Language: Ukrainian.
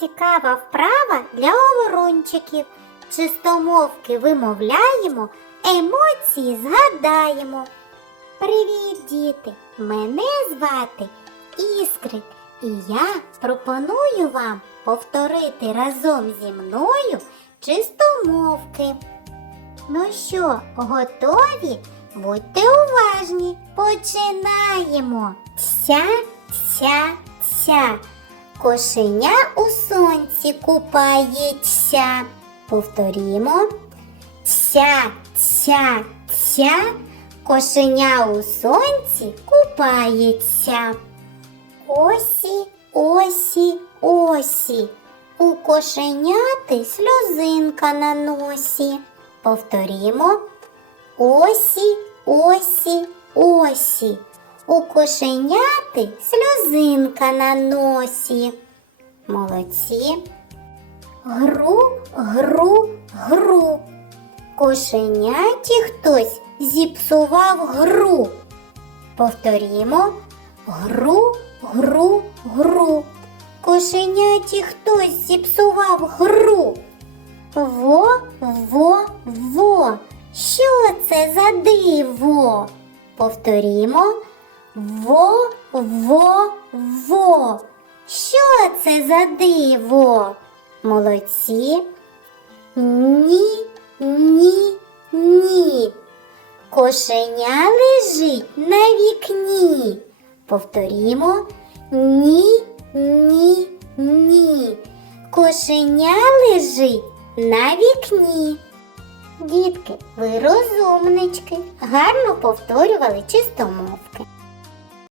Цікава вправа для говорунчиків. Чистомовки вимовляємо, емоції згадаємо. Привіт, діти! Мене звати Іскрик, і я пропоную вам повторити разом зі мною чистомовки. Ну що, готові? Будьте уважні. Починаємо. Ця, ця, ця. Кошеня у сонці купається. Повторімо. Ця, ця, ця. Кошеня у сонці купається. Осі, осі, осі. У кошеняти сльозинка на носі. Повторімо. Осі, осі, осі. У кошеняти сльозинка на носі. Молодці. Гру, гру, гру. Кошеняті хтось зіпсував гру. Повторімо. Гру, гру, гру. Кошеняті хтось зіпсував гру. Во, во, во. Що це за диво? Повторімо. Во, во, во. Що це за диво? Молодці. Ні, ні, ні. Кошеня лежить на вікні. Повторімо. Ні, ні, ні. Кошеня лежить на вікні. Дітки, ви розумнички, гарно повторювали чистомовки.